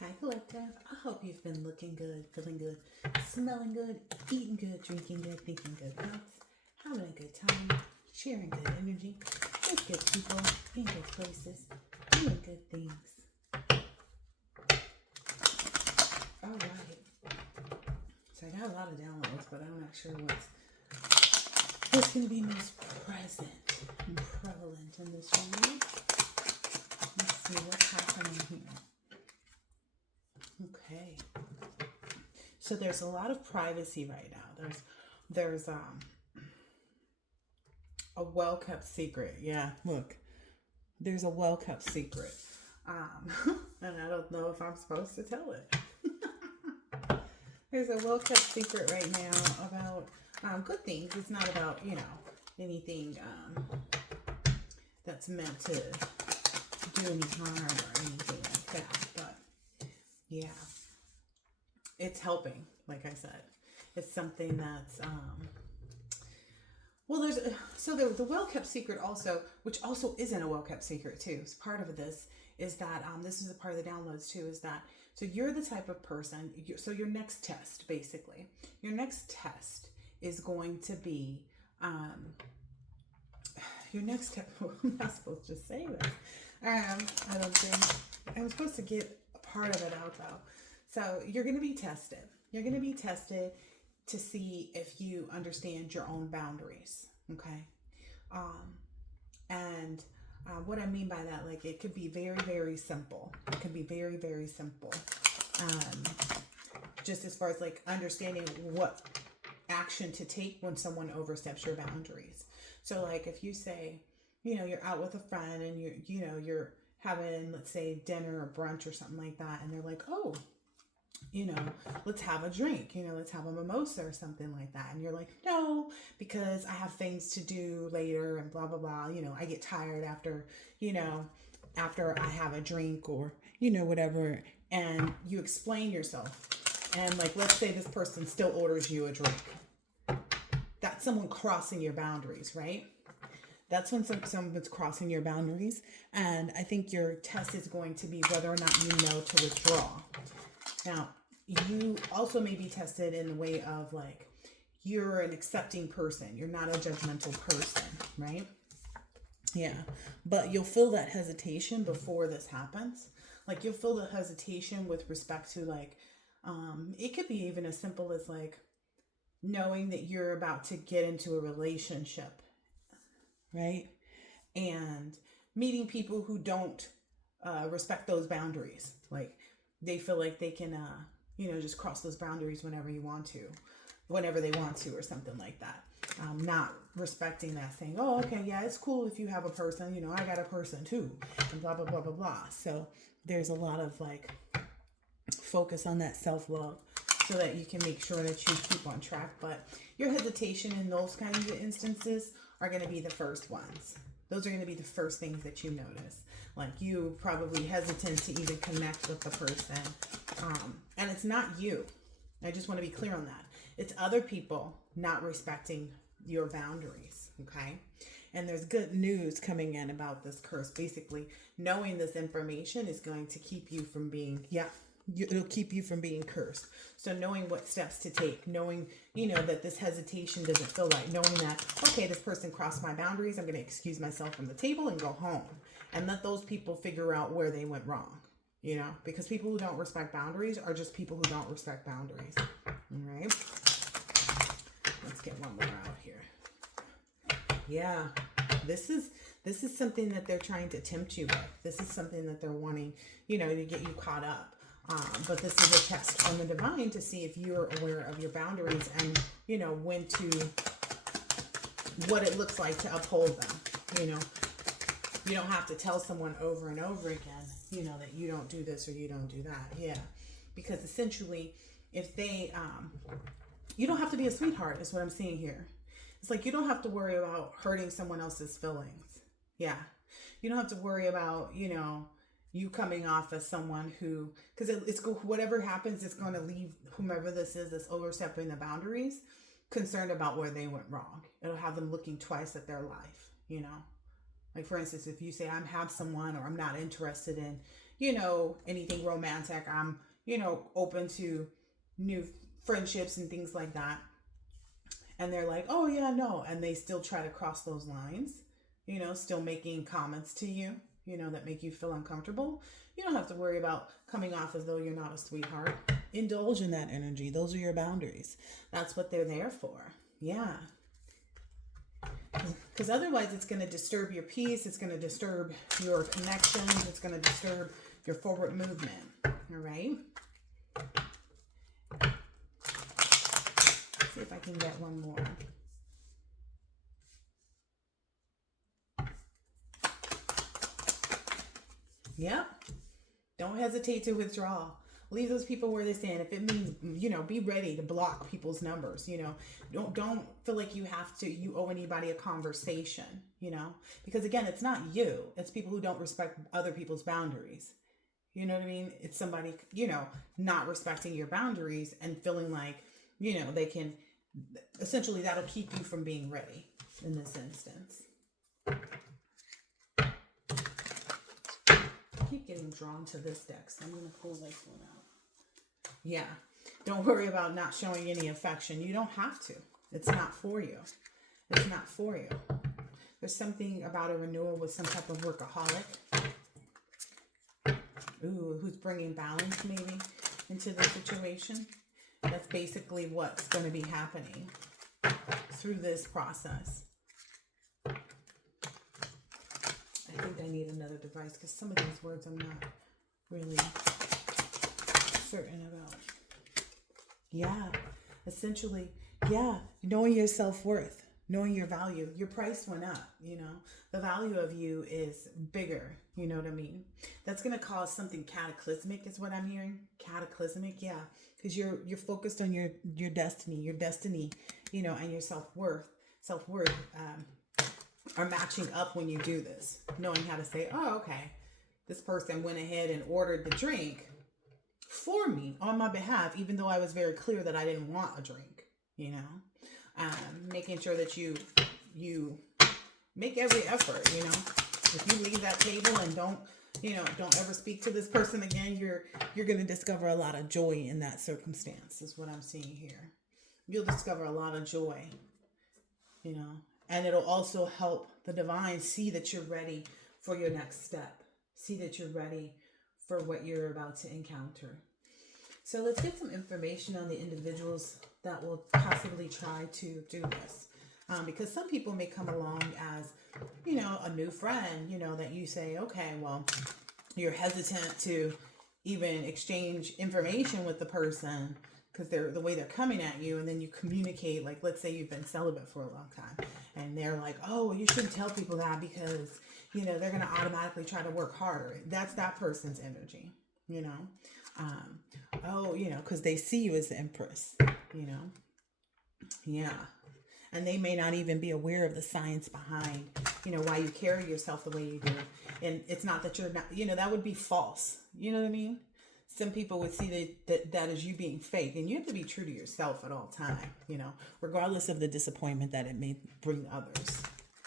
Hi, Collective. I hope you've been looking good, feeling good, smelling good, eating good, drinking good, thinking good thoughts, having a good time, sharing good energy, with good people, in good places, doing good things. All right. So I got a lot of downloads, but I'm not sure what's going to be most present and prevalent in this room. Let's see what's happening here. Okay. So there's a lot of privacy right now. There's a well-kept secret. Yeah, look. There's a well-kept secret. And I don't know if I'm supposed to tell it. There's a well-kept secret right now about good things. It's not about, anything that's meant to do any harm or anything like that. But yeah, it's helping, like I said. It's something that's well, there's the well-kept secret also, which also isn't a well-kept secret too. So part of this is that this is a part of the downloads too, is that so you're the type of person. So your next test, basically, your next test is going to be your next test. I'm not supposed to say this. I don't think I'm supposed to get a part of it out though. So you're going to be tested. You're going to be tested to see if you understand your own boundaries. Okay. And what I mean by that, like, it could be very, very simple. It could be very, very simple. Just as far as like understanding what action to take when someone oversteps your boundaries. So like if you say, you're out with a friend and you're having, let's say, dinner or brunch or something like that, and they're like, oh, let's have a drink, let's have a mimosa or something like that. And you're like, no, because I have things to do later and blah, blah, blah. I get tired after I have a drink or, whatever. And you explain yourself. And like, let's say this person still orders you a drink. That's someone crossing your boundaries, right? That's when someone's crossing your boundaries. And I think your test is going to be whether or not you know to withdraw. Now, you also may be tested in the way of like, you're an accepting person. You're not a judgmental person, right? Yeah. But you'll feel that hesitation before this happens. Like you'll feel the hesitation with respect to like, it could be even as simple as like knowing that you're about to get into a relationship, right? And meeting people who don't respect those boundaries. Like they feel like they can, just cross those boundaries whenever they want to, or something like that. Not respecting that, saying, oh, okay, yeah, it's cool if you have a person, I got a person too, and blah, blah, blah, blah, blah. So there's a lot of like focus on that self-love so that you can make sure that you keep on track. But your hesitation in those kinds of instances are going to be the first ones. Those are going to be the first things that you notice. Like you probably hesitant to even connect with the person. And it's not you. I just want to be clear on that. It's other people not respecting your boundaries. Okay. And there's good news coming in about this curse. Basically, knowing this information is going to keep you from being, it'll keep you from being cursed. So knowing what steps to take, knowing, that this hesitation doesn't feel right, knowing that, okay, this person crossed my boundaries, I'm going to excuse myself from the table and go home, and let those people figure out where they went wrong, because people who don't respect boundaries are just people who don't respect boundaries. All right. Let's get one more out here. Yeah. This is something that they're trying to tempt you with. This is something that they're wanting, to get you caught up. But this is a test from the divine to see if you're aware of your boundaries and, when to, what it looks like to uphold them. You don't have to tell someone over and over again, that you don't do this or you don't do that. Yeah. Because essentially, if they, you don't have to be a sweetheart is what I'm seeing here. It's like, you don't have to worry about hurting someone else's feelings. Yeah. You don't have to worry about, you coming off as someone who, because it's whatever happens, it's going to leave whomever this is that's overstepping the boundaries concerned about where they went wrong. It'll have them looking twice at their life, Like for instance, if you say I have someone or I'm not interested in, anything romantic. I'm, open to new friendships and things like that. And they're like, oh yeah, no. And they still try to cross those lines, still making comments to you, that make you feel uncomfortable. You don't have to worry about coming off as though you're not a sweetheart. Indulge in that energy. Those are your boundaries. That's what they're there for. Yeah. Because otherwise it's going to disturb your peace. It's going to disturb your connections. It's going to disturb your forward movement. All right. Let's see if I can get one more. Yep. Don't hesitate to withdraw. Leave those people where they stand. If it means, be ready to block people's numbers. Don't feel like you owe anybody a conversation, because again, it's not you. It's people who don't respect other people's boundaries. You know what I mean? It's somebody, not respecting your boundaries and feeling like, they can, essentially that'll keep you from being ready in this instance. I keep getting drawn to this deck, so I'm going to pull this one out. Yeah. Don't worry about not showing any affection. You don't have to. It's not for you. It's not for you. There's something about a renewal with some type of workaholic. Ooh, who's bringing balance maybe into the situation. That's basically what's going to be happening through this process. I think I need another device because some of these words I'm not really certain about. Yeah, essentially, yeah, knowing your self-worth, knowing your value. Your price went up, the value of you is bigger, you know what I mean? That's going to cause something cataclysmic is what I'm hearing. Cataclysmic, yeah, because you're focused on your destiny, and your self-worth are matching up when you do this, knowing how to say, oh, okay, this person went ahead and ordered the drink for me on my behalf, even though I was very clear that I didn't want a drink, making sure that you make every effort, if you leave that table and don't ever speak to this person again, you're going to discover a lot of joy in that circumstance is what I'm seeing here. You'll discover a lot of joy, and it'll also help the divine see that you're ready for your next step. See that you're ready for what you're about to encounter. So let's get some information on the individuals that will possibly try to do this. Because some people may come along as, a new friend, that you say, okay, well, you're hesitant to even exchange information with the person because the way they're coming at you, and then you communicate, like, let's say you've been celibate for a long time, and they're like, oh, well, you shouldn't tell people that because, they're going to automatically try to work harder. That's that person's energy, because they see you as the Empress, yeah. And they may not even be aware of the science behind, why you carry yourself the way you do. And it's not that you're not, that would be false. You know what I mean? Some people would see that as you being fake, and you have to be true to yourself at all time, regardless of the disappointment that it may bring others.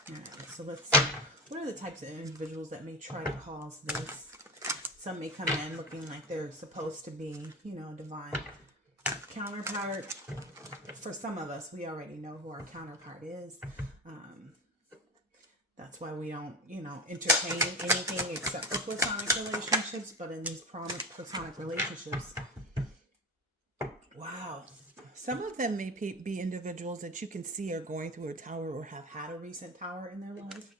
All right, so let's see. What are the types of individuals that may try to cause this? Some may come in looking like they're supposed to be, divine counterpart. For some of us, we already know who our counterpart is. That's why we don't, entertain anything except for platonic relationships. But in these platonic relationships, wow. Some of them may be individuals that you can see are going through a tower or have had a recent tower in their life.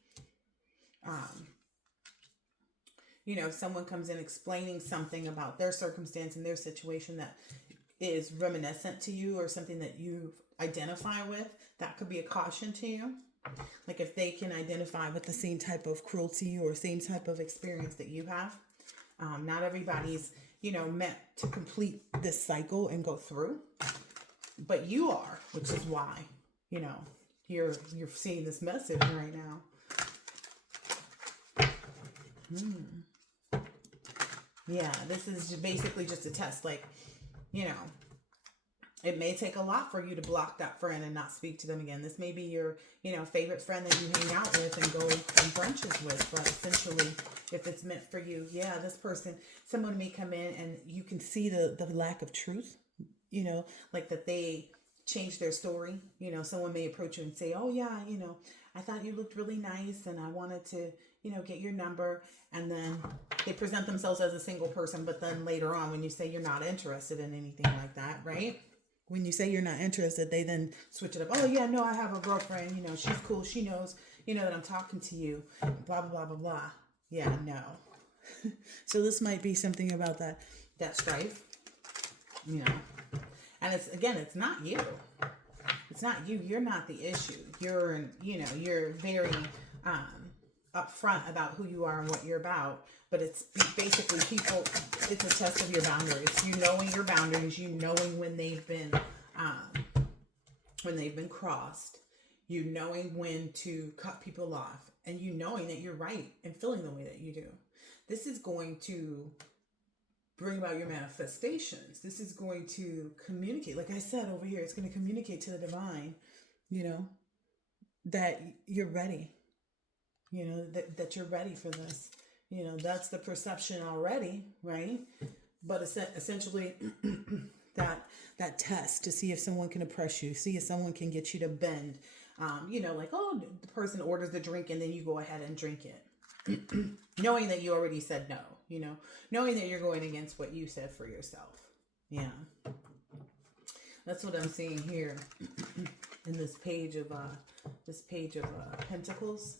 If someone comes in explaining something about their circumstance and their situation that is reminiscent to you or something that you identify with, that could be a caution to you. Like if they can identify with the same type of cruelty or same type of experience that you have. Not everybody's, meant to complete this cycle and go through, but you are, which is why, you're seeing this message right now. Yeah, this is basically just a test. Like, it may take a lot for you to block that friend and not speak to them again. This may be your, favorite friend that you hang out with and go on brunches with. But essentially, if it's meant for you. Yeah, this person, someone may come in and you can see the lack of truth, like that they changed their story. Someone may approach you and say, oh yeah, I thought you looked really nice and I wanted to, get your number. And then they present themselves as a single person, but then later on, when you say you're not interested in anything like that, right? When you say you're not interested, they then switch it up. Oh yeah, no, I have a girlfriend, she's cool. She knows, that I'm talking to you, blah, blah, blah, blah, blah. Yeah, no. So this might be something about that strife, and it's not you. It's not you. You're not the issue. You're very upfront about who you are and what you're about. But it's basically it's a test of your boundaries. You knowing your boundaries. You knowing when they've been crossed. You knowing when to cut people off, and you knowing that you're right and feeling the way that you do. This is going to bring about your manifestations. This is going to communicate. Like I said over here, it's going to communicate to the divine, that you're ready. That you're ready for this. That's the perception already, right? But essentially that test to see if someone can oppress you, see if someone can get you to bend. Like, oh, the person orders the drink and then you go ahead and drink it. Knowing that you already said no, knowing that you're going against what you said for yourself. Yeah. That's what I'm seeing here in this page of Pentacles.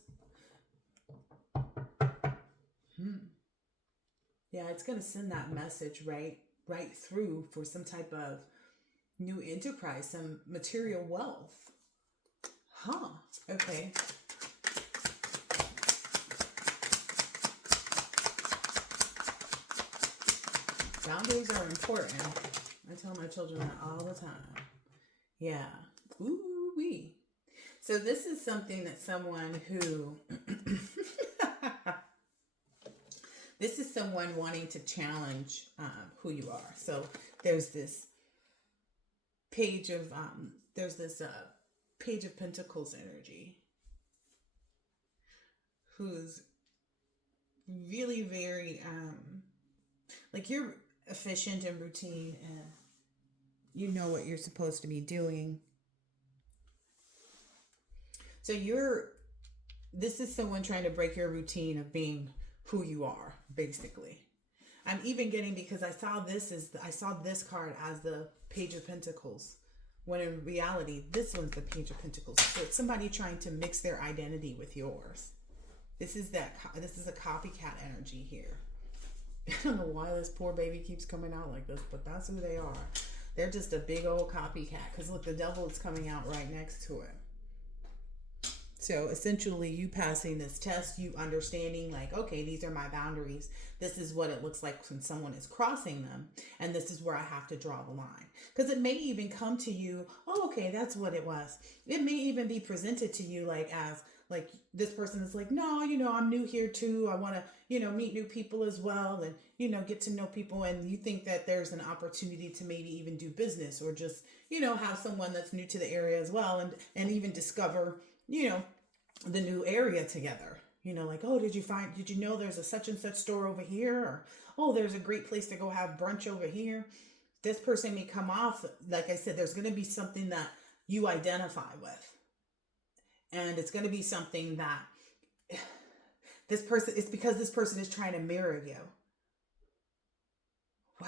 Yeah, it's going to send that message right through for some type of new enterprise, some material wealth. Huh. Okay. Boundaries are important. I tell my children that all the time. Yeah. Ooh-wee. So this is something that someone who... This is someone wanting to challenge who you are. So there's this page of Page of Pentacles energy, who's really very like you're efficient and routine, and you know what you're supposed to be doing. So this is someone trying to break your routine of being who you are, basically. I'm even getting, because I saw this card as the Page of Pentacles, when in reality, this one's the Page of Pentacles. So it's somebody trying to mix their identity with yours. This is a copycat energy here. I don't know why this poor baby keeps coming out like this, but that's who they are. They're just a big old copycat, because look, the devil is coming out right next to it. So essentially, you passing this test, you understanding like, okay, these are my boundaries. This is what it looks like when someone is crossing them. And this is where I have to draw the line. Because it may even come to you, oh, okay, that's what it was. It may even be presented to you like as, like, this person is like, no, I'm new here too. I want to, meet new people as well and, get to know people. And you think that there's an opportunity to maybe even do business or just, have someone that's new to the area as well and even discover, the new area together. Like, oh, did you know there's a such and such store over here? Or, oh, there's a great place to go have brunch over here. This person may come off, like I said, there's going to be something that you identify with. And it's going to be something that it's because this person is trying to mirror you. Wow.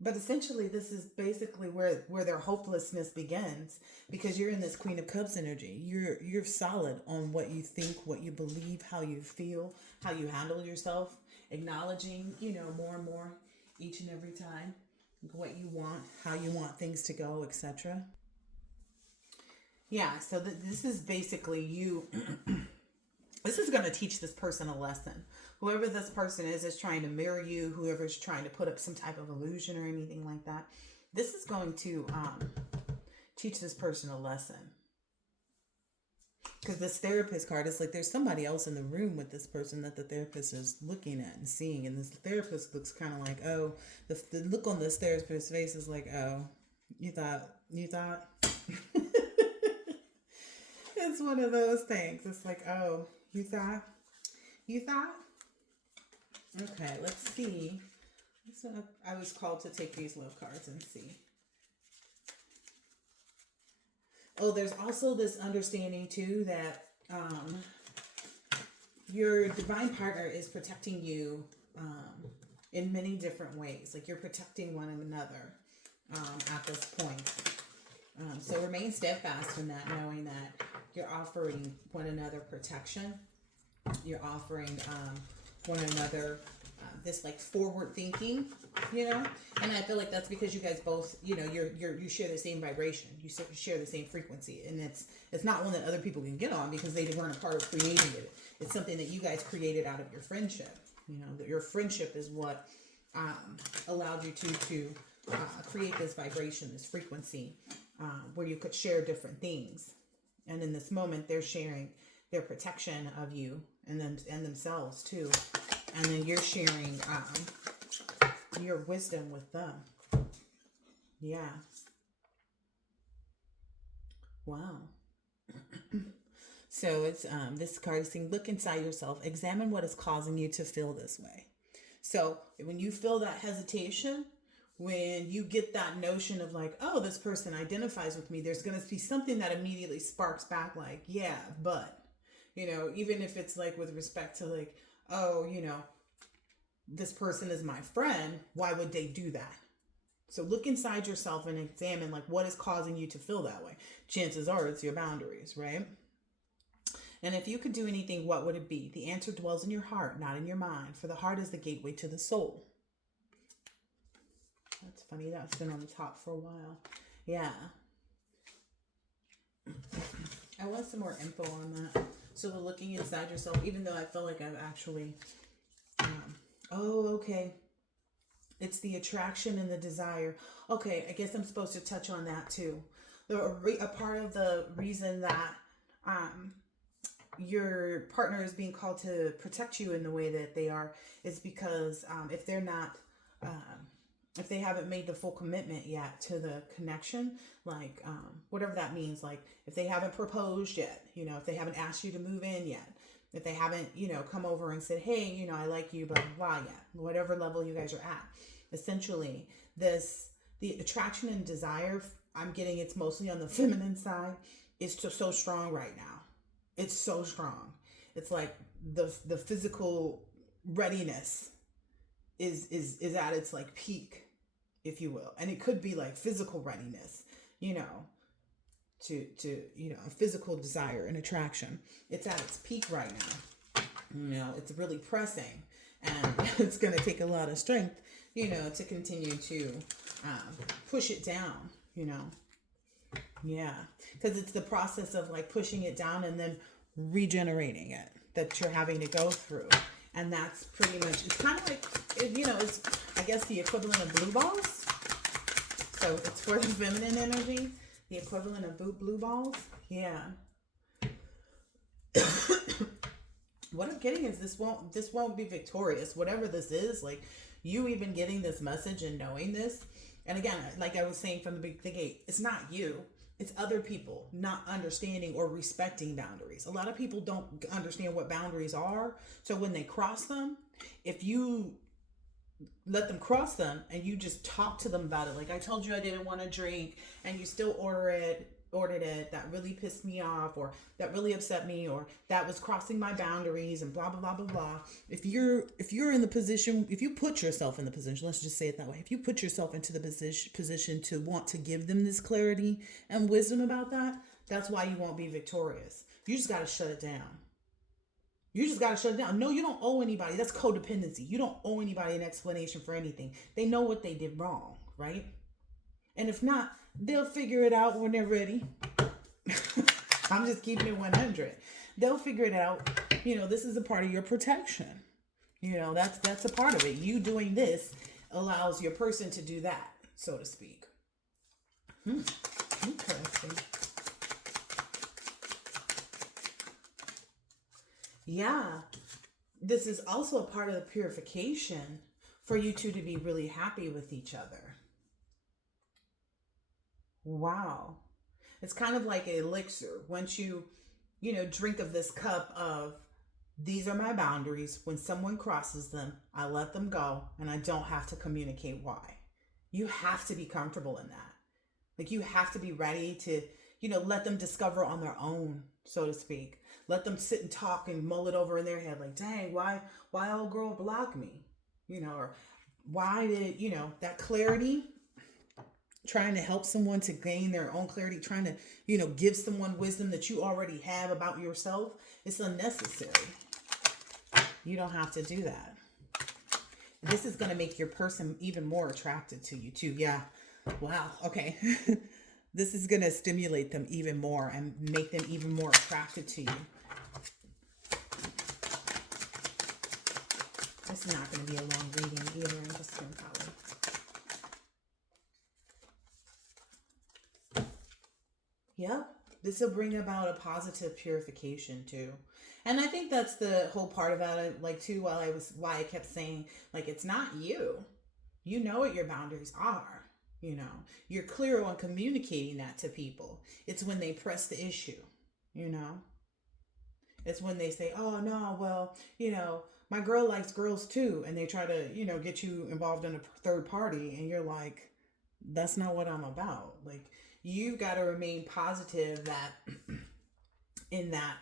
But essentially, this is basically where their hopelessness begins, because you're in this Queen of Cups energy. You're solid on what you think, what you believe, how you feel, how you handle yourself, acknowledging, more and more each and every time what you want, how you want things to go, etc. Yeah, so this is basically you. This is going to teach this person a lesson. Whoever this person is trying to mirror you, whoever's trying to put up some type of illusion or anything like that. This is going to teach this person a lesson. Because this therapist card is like there's somebody else in the room with this person that the therapist is looking at and seeing. And this therapist looks kind of like, oh, the look on this therapist's face is like, oh, you thought? It's one of those things. It's like, oh, you thought? you thought? Okay, let's see. I was called to take these love cards and see. Oh, there's also this understanding too that your divine partner is protecting you in many different ways. Like you're protecting one another at this point. So remain steadfast in that, knowing that you're offering one another protection. You're offering one another this like forward thinking, you know. And I feel like that's because you guys both, you know, you share the same vibration. You share the same frequency, and it's not one that other people can get on because they weren't a part of creating it. It's something that you guys created out of your friendship. You know, that your friendship is what allowed you to create this vibration, this frequency, where you could share different things. And in this moment, they're sharing their protection of you and themselves too. And then you're sharing your wisdom with them. Yeah. Wow. So it's this card is saying, look inside yourself, examine what is causing you to feel this way. So when you feel that hesitation, when you get that notion of like, oh, this person identifies with me, there's going to be something that immediately sparks back like, yeah, but, you know, even if it's like with respect to like, oh, you know, this person is my friend, why would they do that? So look inside yourself and examine like what is causing you to feel that way. Chances are it's your boundaries, right? And if you could do anything, what would it be? The answer dwells in your heart, not in your mind, for the heart is the gateway to the soul. That's funny. That's been on the top for a while. Yeah. I want some more info on that. So the looking inside yourself, even though I feel like I've actually... oh, okay. It's the attraction and the desire. Okay, I guess I'm supposed to touch on that too. A part of the reason that your partner is being called to protect you in the way that they are is because if they're not... if they haven't made the full commitment yet to the connection, like whatever that means, like if they haven't proposed yet, you know, if they haven't asked you to move in yet, if they haven't, you know, come over and said, hey, you know, I like you, blah, blah, blah, yet, whatever level you guys are at. Essentially, the attraction and desire, I'm getting it's mostly on the feminine side, is so strong right now. It's so strong. It's like the physical readiness is at its like peak, if you will. And it could be like physical readiness, you know, to you know, a physical desire and attraction. It's at its peak right now. You know, it's really pressing, and it's going to take a lot of strength, you know, to continue to push it down, you know. Yeah, because it's the process of like pushing it down and then regenerating it that you're having to go through. And that's pretty much, it's kind of like, you know, it's, I guess, the equivalent of blue balls. So it's for the feminine energy, the equivalent of blue balls. Yeah. What I'm getting is this won't be victorious. Whatever this is, like you even getting this message and knowing this. And again, like I was saying from the gate, it's not you. It's other people not understanding or respecting boundaries. A lot of people don't understand what boundaries are. So when they cross them, if you let them cross them and you just talk to them about it, like I told you I didn't want to drink and you still ordered it, that really pissed me off, or that really upset me, or that was crossing my boundaries, and blah blah blah blah blah. If you're in the position, if you put yourself in the position, let's just say it that way, if you put yourself into the position to want to give them this clarity and wisdom about that, that's why you won't be victorious. You just got to shut it down. You just got to shut it down. No, you don't owe anybody. That's codependency. You don't owe anybody an explanation for anything. They know what they did wrong, right? And if not, they'll figure it out when they're ready. I'm just keeping it 100. They'll figure it out. You know, this is a part of your protection. You know, that's a part of it. You doing this allows your person to do that, so to speak. Interesting. Yeah. This is also a part of the purification for you two to be really happy with each other. Wow. It's kind of like an elixir. Once you, you know, drink of this cup of These are my boundaries. When someone crosses them, I let them go and I don't have to communicate why. You have to be comfortable in that. Like, you have to be ready to, let them discover on their own, so to speak. Let them sit and talk and mull it over in their head, like, dang, why old girl blocked me? Or why did, that clarity, trying to help someone to gain their own clarity, trying to, give someone wisdom that you already have about yourself, it's unnecessary. You don't have to do that. This is going to make your person even more attracted to you too. Yeah. Wow. Okay. This is going to stimulate them even more and make them even more attracted to you. This is not going to be a long reading either. I'm just going to probably. Yep. This will bring about a positive purification too. And I think that's the whole part about it, like, too, why I kept saying, like, it's not you. You know what your boundaries are. You're clear on communicating that to people. It's when they press the issue, It's when they say, oh, no, well, my girl likes girls too. And they try to, get you involved in a third party. And you're like, that's not what I'm about. Like, you've got to remain positive that in that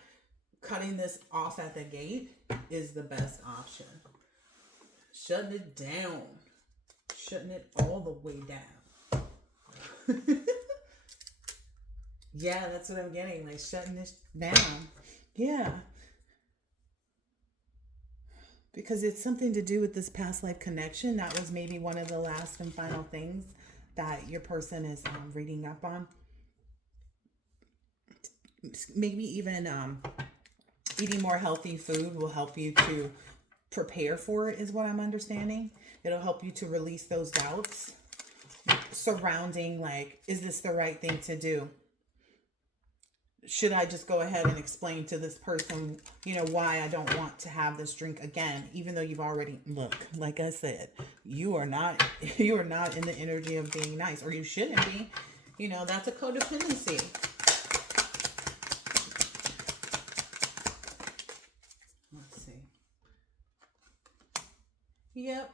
cutting this off at the gate is the best option. Shutting it down. Shutting it all the way down. Yeah, that's what I'm getting. Like, shutting this down. Yeah. Because it's something to do with this past life connection. That was maybe one of the last and final things that your person is reading up on. Maybe even eating more healthy food will help you to prepare for it, is what I'm understanding. It'll help you to release those doubts surrounding, like, is this the right thing to do? Should I just go ahead and explain to this person, why I don't want to have this drink again, even though you've already, look, like I said, you are not in the energy of being nice, or you shouldn't be. That's a codependency. Let's see. Yep.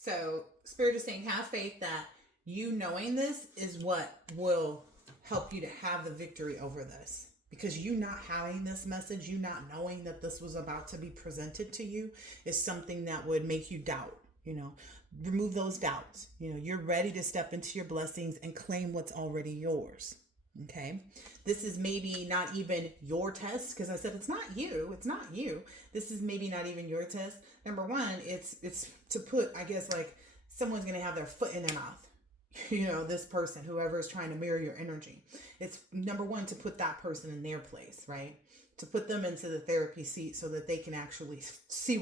So Spirit is saying, have faith that you knowing this is what will help you to have the victory over this. Because you not having this message, you not knowing that this was about to be presented to you, is something that would make you doubt. Remove those doubts. You're ready to step into your blessings and claim what's already yours. Okay. This is maybe not even your test, because I said it's not you. It's not you. This is maybe not even your test. Number one, it's to put, I guess, like, someone's going to have their foot in their mouth. This person, whoever is trying to mirror your energy. It's number one, to put that person in their place, right? To put them into the therapy seat so that they can actually see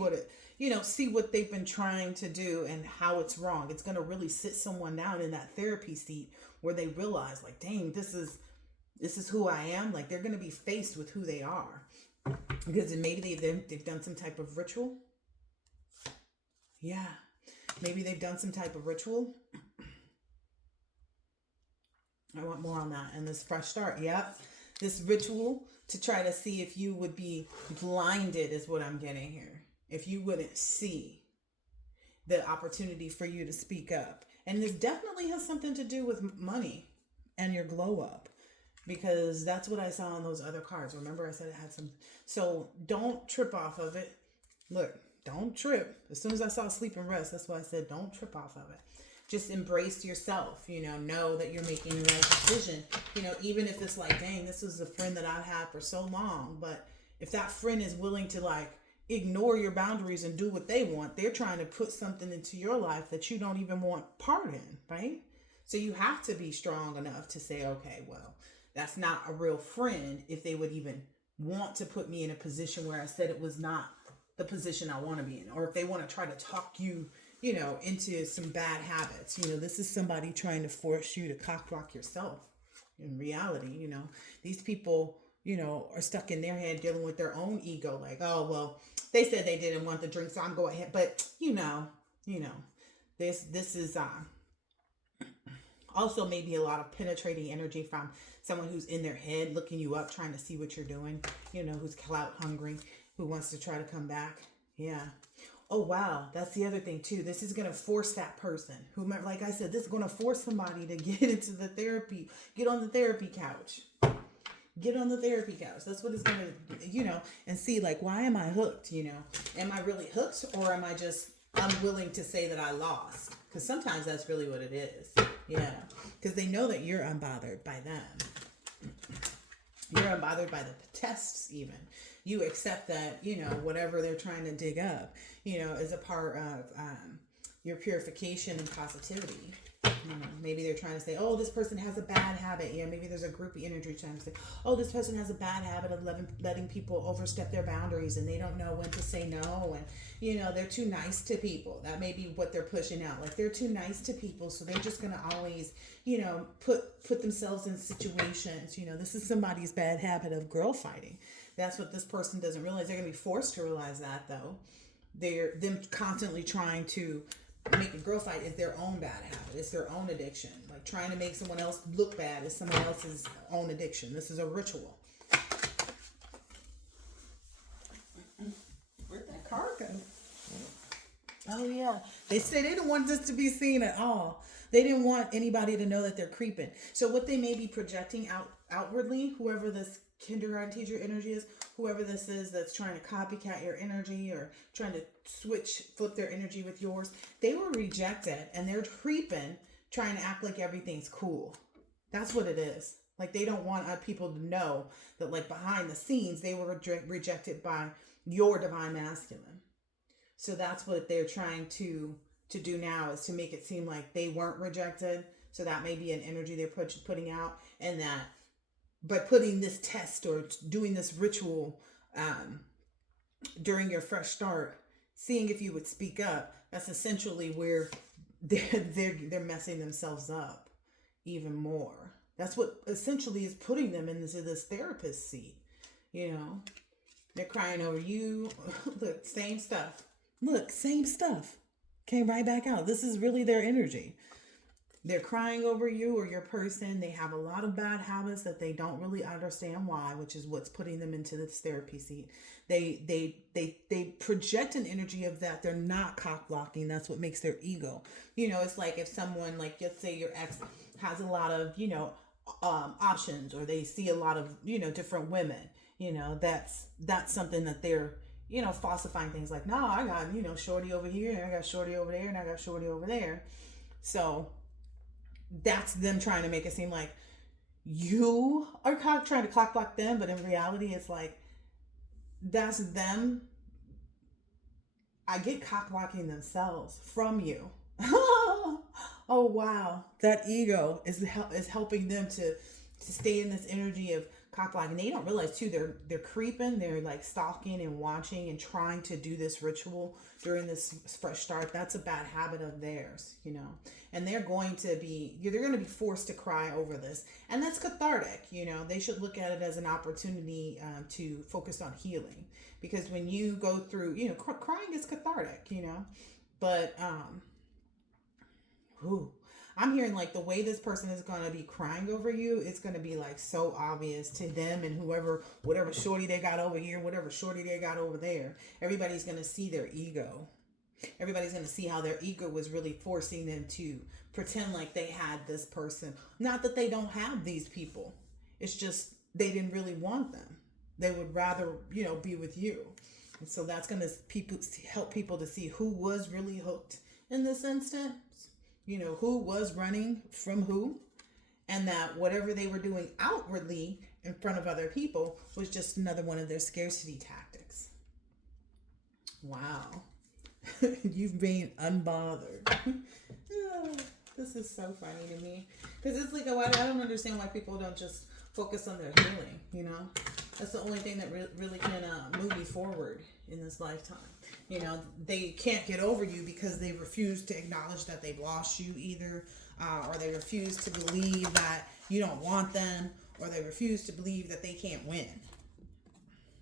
see what they've been trying to do and how it's wrong. It's going to really sit someone down in that therapy seat where they realize, like, dang, this is who I am. Like, they're going to be faced with who they are, because maybe they've done some type of ritual. Yeah. Maybe they've done some type of ritual. I want more on that. And this fresh start. Yep. This ritual to try to see if you would be blinded is what I'm getting here. If you wouldn't see the opportunity for you to speak up. And this definitely has something to do with money and your glow up, because that's what I saw on those other cards. Remember, I said it had some. So don't trip off of it. Look, don't trip. As soon as I saw sleep and rest, that's why I said don't trip off of it. Just embrace yourself, know that you're making the right decision. Even if it's like, dang, this was a friend that I've had for so long. But if that friend is willing to, like, ignore your boundaries and do what they want, they're trying to put something into your life that you don't even want part in, right? So you have to be strong enough to say, okay, well, that's not a real friend if they would even want to put me in a position where I said it was not the position I want to be in. Or if they want to try to talk you into some bad habits. This is somebody trying to force you to cock block yourself. In reality, these people, are stuck in their head dealing with their own ego. Like, oh, well, they said they didn't want the drink, so I'm going ahead. But, this is also maybe a lot of penetrating energy from someone who's in their head, looking you up, trying to see what you're doing, who's clout hungry. who wants to try to come back. Yeah. Oh wow, that's the other thing too. This is gonna force that person who, like I said, this is gonna force somebody to get into the therapy, get on the therapy couch. Get on the therapy couch. That's what it's gonna, and see, like, why am I hooked? Am I really hooked, or am I just unwilling to say that I lost? Because sometimes that's really what it is. Yeah, because they know that you're unbothered by them. You're unbothered by the tests, even. You accept that, whatever they're trying to dig up, is a part of your purification and positivity. Maybe they're trying to say, oh, this person has a bad habit. Yeah, maybe there's a groupie energy trying to say, oh, this person has a bad habit of letting people overstep their boundaries, and they don't know when to say no, and they're too nice to people. That may be what they're pushing out. Like, they're too nice to people, so they're just gonna always, put themselves in situations. This is somebody's bad habit of girl fighting. That's what this person doesn't realize. They're gonna be forced to realize that, though. Them constantly trying to make a girl fight is their own bad habit. It's their own addiction. Like, trying to make someone else look bad is someone else's own addiction. This is a ritual. Where'd that card go? Oh yeah, they said they didn't want this to be seen at all. They didn't want anybody to know that they're creeping. So what they may be projecting outwardly, whoever this kindergarten teacher energy is, whoever this is that's trying to copycat your energy or trying to flip their energy with yours, they were rejected and they're creeping, trying to act like everything's cool. That's what it is. Like, they don't want people to know that, like, behind the scenes, they were rejected by your divine masculine. So that's what they're trying to do now, is to make it seem like they weren't rejected. So that may be an energy they're putting out, and that by putting this test or doing this ritual during your fresh start, seeing if you would speak up, that's essentially where they're messing themselves up even more. That's what essentially is putting them into this therapist seat. They're crying over you. Look, same stuff. Came right back out. This is really their energy. They're crying over you or your person. They have a lot of bad habits that they don't really understand why, which is what's putting them into this therapy seat. They project an energy of that. They're not cock blocking. That's what makes their ego. It's like if someone, like, let's say your ex has a lot of, options, or they see a lot of, different women, that's something that they're, falsifying things like, no, I got, shorty over here, and I got shorty over there, and I got shorty over there. So that's them trying to make it seem like you are trying to clock block them, but in reality, it's like, that's them. I get cock blocking themselves from you. Oh wow, that ego is helping them to stay in this energy of cock blocking. They don't realize too, they're creeping. They're like stalking and watching and trying to do this ritual during this fresh start. That's a bad habit of theirs, and they're going to be forced to cry over this, and that's cathartic. They should look at it as an opportunity to focus on healing, because when you go through, crying is cathartic, but I'm hearing like the way this person is going to be crying over you, it's going to be like so obvious to them and whatever shorty they got over here, whatever shorty they got over there. Everybody's going to see their ego. Everybody's going to see how their ego was really forcing them to pretend like they had this person. Not that they don't have these people. It's just they didn't really want them. They would rather, be with you. And so that's going to help people to see who was really hooked in this instance. Who was running from who, and that whatever they were doing outwardly in front of other people was just another one of their scarcity tactics. Wow. You've been unbothered. This is so funny to me, because it's like, I don't understand why people don't just focus on their healing. That's the only thing that really can move you forward in this lifetime. They can't get over you because they refuse to acknowledge that they've lost you either, or they refuse to believe that you don't want them, or they refuse to believe that they can't win.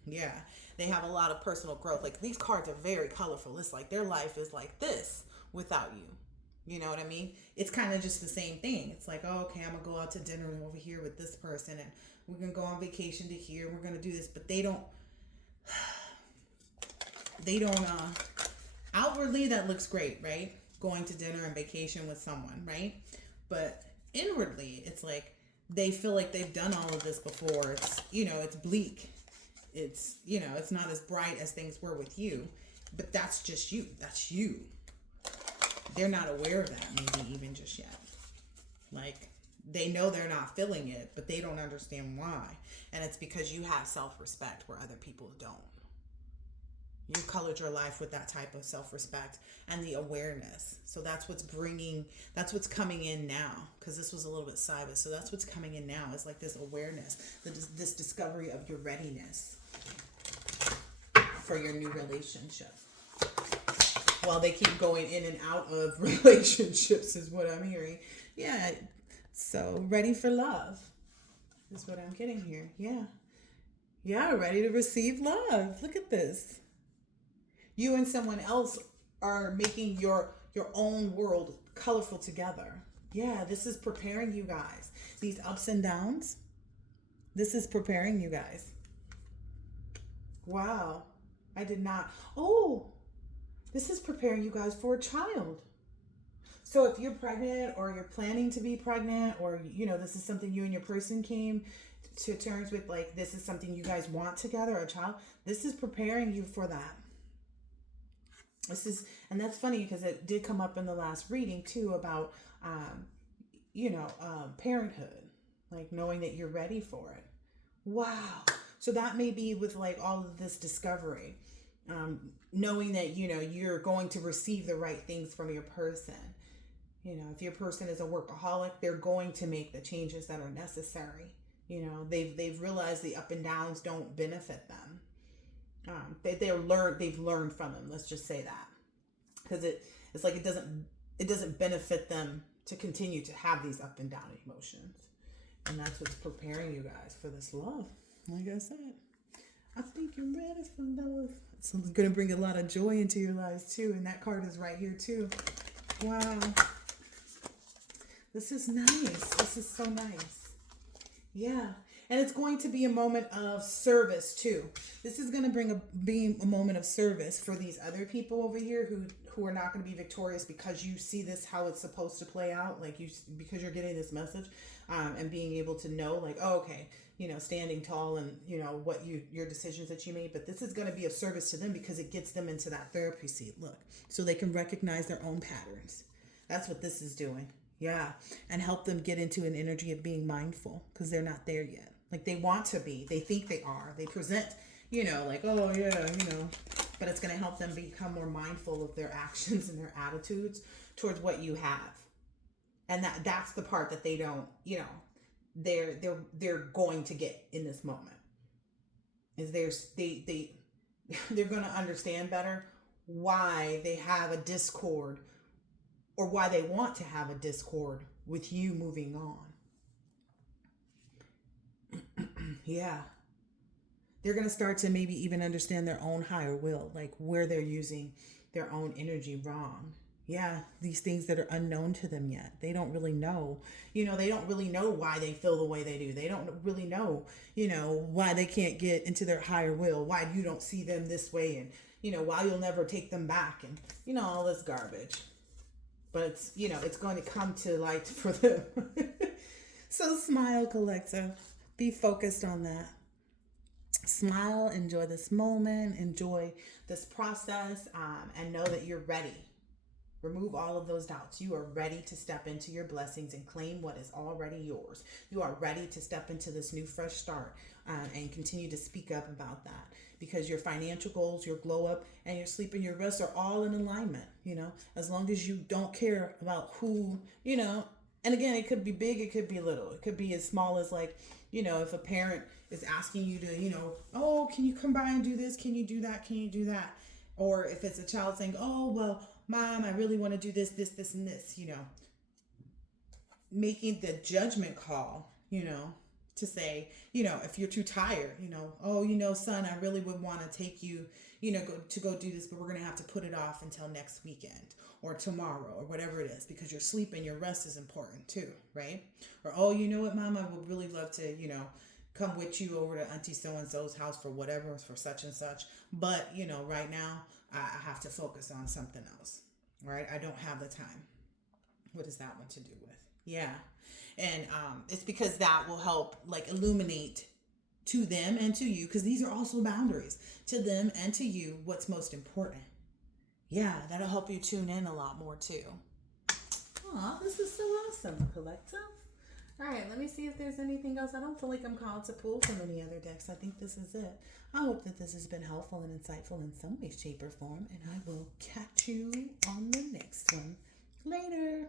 Yeah, they have a lot of personal growth. Like, these cards are very colorful. It's like their life is like this without you. You know what I mean? It's kind of just the same thing. It's like, oh, okay, I'm going to go out to dinner over here with this person, and we're going to go on vacation to here, and we're going to do this. But they don't... they don't, outwardly that looks great, right? Going to dinner and vacation with someone, right? But inwardly, it's like they feel like they've done all of this before. It's, it's bleak. It's, it's not as bright as things were with you, but that's just you. That's you. They're not aware of that, maybe even just yet. Like, they know they're not feeling it, but they don't understand why. And it's because you have self-respect where other people don't. You colored your life with that type of self-respect and the awareness. So that's what's coming in now. Because this was a little bit sideways. So that's what's coming in now. Is like this awareness, this discovery of your readiness for your new relationship. While they keep going in and out of relationships is what I'm hearing. Yeah. So ready for love is what I'm getting here. Yeah. Yeah, ready to receive love. Look at this. You and someone else are making your own world colorful together. Yeah, this is preparing you guys. These ups and downs, this is preparing you guys. Wow. I did not. Oh, this is preparing you guys for a child. So if you're pregnant or you're planning to be pregnant, or, this is something you and your person came to terms with, like, this is something you guys want together, a child, this is preparing you for that. And that's funny because it did come up in the last reading too about, parenthood, like knowing that you're ready for it. Wow. So that may be with like all of this discovery, knowing that, you're going to receive the right things from your person. If your person is a workaholic, they're going to make the changes that are necessary. They've realized the up and downs don't benefit them. They've learned from them. Let's just say that, because it's like it doesn't benefit them to continue to have these up and down emotions, and that's what's preparing you guys for this love. Like I said, I think you're ready for love. It's going to bring a lot of joy into your lives too, and that card is right here too. Wow, this is nice. This is so nice. Yeah. And it's going to be a moment of service too. This is going to be a moment of service for these other people over here who are not going to be victorious, because you see this how it's supposed to play out, because you're getting this message, and being able to know, like, oh, okay, standing tall and what your decisions that you made. But this is going to be of service to them because it gets them into that therapy seat. Look, so they can recognize their own patterns. That's what this is doing. Yeah, and help them get into an energy of being mindful, because they're not there yet. Like, they want to be. They think they are. They present, like, oh, yeah, But it's going to help them become more mindful of their actions and their attitudes towards what you have. And that's the part that they don't, they're going to get in this moment. Is they're going to understand better why they have a discord, or why they want to have a discord with you moving on. Yeah. They're going to start to maybe even understand their own higher will, like where they're using their own energy wrong. Yeah, these things that are unknown to them yet. They don't really know. They don't really know why they feel the way they do. They don't really know, why they can't get into their higher will, why you don't see them this way, and, why you'll never take them back, and, all this garbage. But it's, it's going to come to light for them. So smile, collective. Be focused on that. Smile, enjoy this moment, enjoy this process, and know that you're ready. Remove all of those doubts. You are ready to step into your blessings and claim what is already yours. You are ready to step into this new fresh start, and continue to speak up about that, because your financial goals, your glow up, and your sleep and your rest are all in alignment. As long as you don't care about who, and again, it could be big, it could be little. It could be as small as, like, if a parent is asking you to, oh, can you come by and do this? Can you do that? Can you do that? Or if it's a child saying, oh, well, Mom, I really want to do this, and this, making the judgment call, to say, if you're too tired, oh, son, I really would want to take you, go do this, but we're going to have to put it off until next weekend or tomorrow or whatever it is, because your sleep and your rest is important too, right? Or, oh, you know what, Mom, I would really love to, come with you over to Auntie so-and-so's house for whatever, for such and such. But, right now I have to focus on something else, right? I don't have the time. What is that one to do with? Yeah. And it's because that will help like illuminate to them and to you, because these are also boundaries to them and to you, what's most important. Yeah, that'll help you tune in a lot more too. Aw, this is so awesome, Collective. All right, let me see if there's anything else. I don't feel like I'm called to pull from any other decks. I think this is it. I hope that this has been helpful and insightful in some way, shape, or form, and I will catch you on the next one. Later.